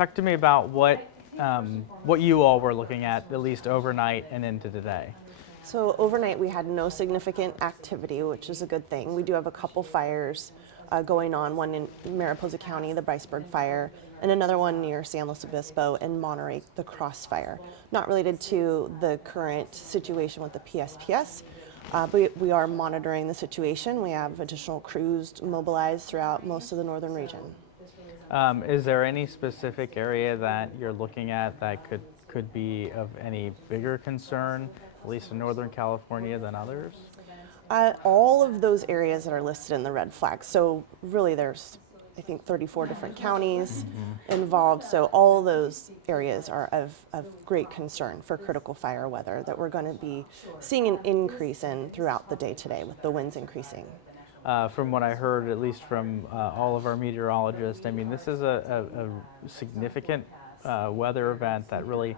talk to me about what you all were looking at least overnight and into today. So overnight we had no significant activity, which is a good thing. We do have a couple fires going on, one in Mariposa County, the Bryceburg Fire, and another one near San Luis Obispo and Monterey, the Crossfire. Not related to the current situation with the PSPS, but we are monitoring the situation. We have additional crews mobilized throughout most of the northern region. Is there any specific area that you're looking at that could be of any bigger concern, at least in Northern California, than others? All of those areas that are listed in the red flag. So really there's, I think, 34 different counties involved. So all those areas are of great concern for critical fire weather that we're going to be seeing an increase in throughout the day today with the winds increasing. From what I heard, at least from all of our meteorologists, I mean, this is a significant weather event that really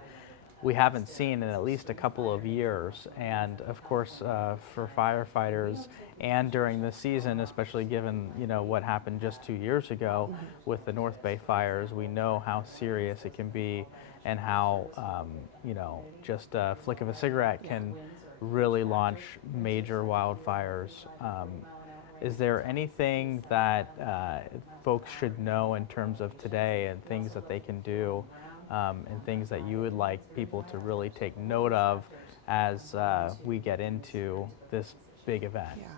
we haven't seen in at least a couple of years. And of course, for firefighters and during this season, especially given, what happened just 2 years ago with the North Bay fires, we know how serious it can be and how, just a flick of a cigarette can really launch major wildfires. Is there anything that folks should know in terms of today and things that they can do and things that you would like people to really take note of as we get into this big event? Yeah.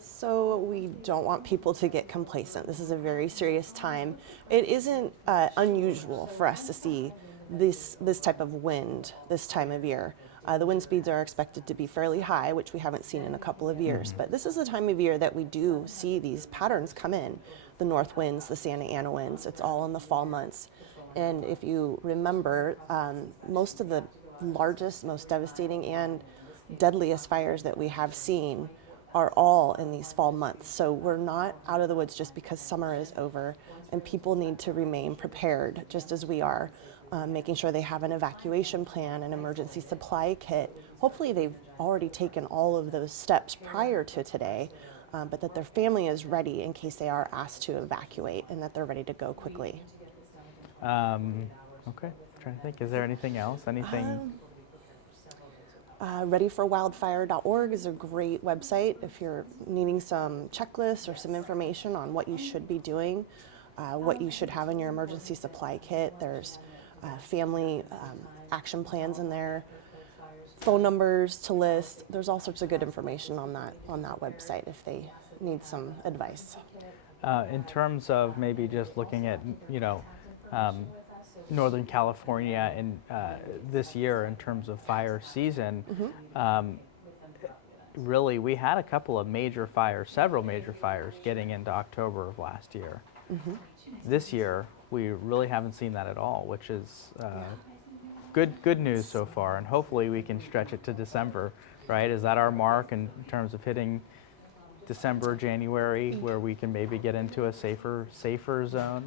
So we don't want people to get complacent. This is a very serious time. It isn't unusual for us to see this type of wind this time of year. The wind speeds are expected to be fairly high, which we haven't seen in a couple of years. But this is the time of year that we do see these patterns come in. The north winds, the Santa Ana winds, it's all in the fall months. And if you remember, most of the largest, most devastating and deadliest fires that we have seen are all in these fall months. So we're not out of the woods just because summer is over, and people need to remain prepared just as we are. Making sure they have an evacuation plan, an emergency supply kit. Hopefully they've already taken all of those steps prior to today, but that their family is ready in case they are asked to evacuate and that they're ready to go quickly. Okay, I'm trying to think, is there anything else? Anything? Readyforwildfire.org is a great website if you're needing some checklists or some information on what you should be doing, what you should have in your emergency supply kit. There's family action plans in there, phone numbers to list. There's all sorts of good information on that website if they need some advice. In terms of maybe just looking at Northern California in this year in terms of fire season, really we had a couple of major fires, several major fires getting into October of last year. This year we really haven't seen that at all, which is good news so far, and hopefully we can stretch it to December, right? Is that our mark in terms of hitting December, January, where we can maybe get into a safer zone?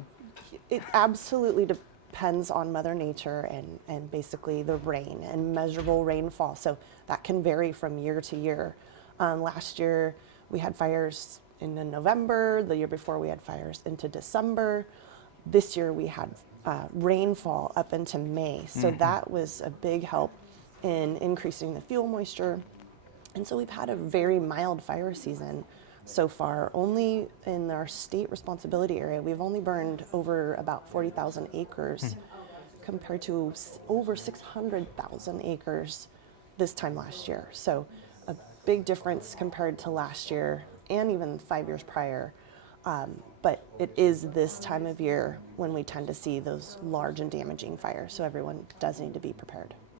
It absolutely depends on Mother Nature and basically the rain and measurable rainfall. So that can vary from year to year. Last year we had fires in November. The year before we had fires into December. This year we had rainfall up into May. So that was a big help in increasing the fuel moisture. And so we've had a very mild fire season so far. Only in our state responsibility area, we've only burned over about 40,000 acres compared to over 600,000 acres this time last year. So a big difference compared to last year and even 5 years prior. But it is this time of year when we tend to see those large and damaging fires. So everyone does need to be prepared.